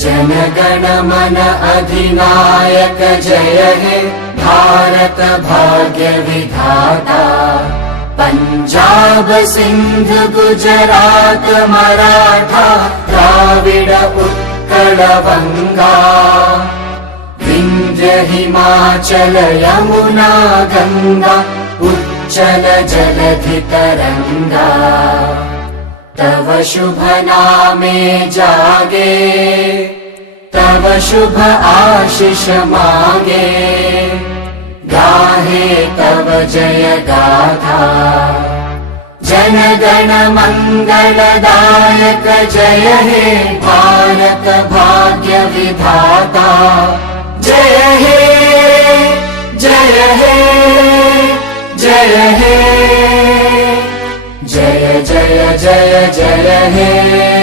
जनगण मन अधिनायक जय हे भारत भाग्य विधाता। पंजाब सिंध गुजरात मराठा द्राविड उत्कल बंगा। विंध्य हिमाचल यमुना गंगा उच्चल जलधि तरंगा। तव शुभ नामे जागे तव शुभ आशीष मागे। गाहे तव जय गाथा जनगण मंगलदायक जय हे भारत भाग्य विधाता। जय हे जय हे जय हे जय जय जय जय हे।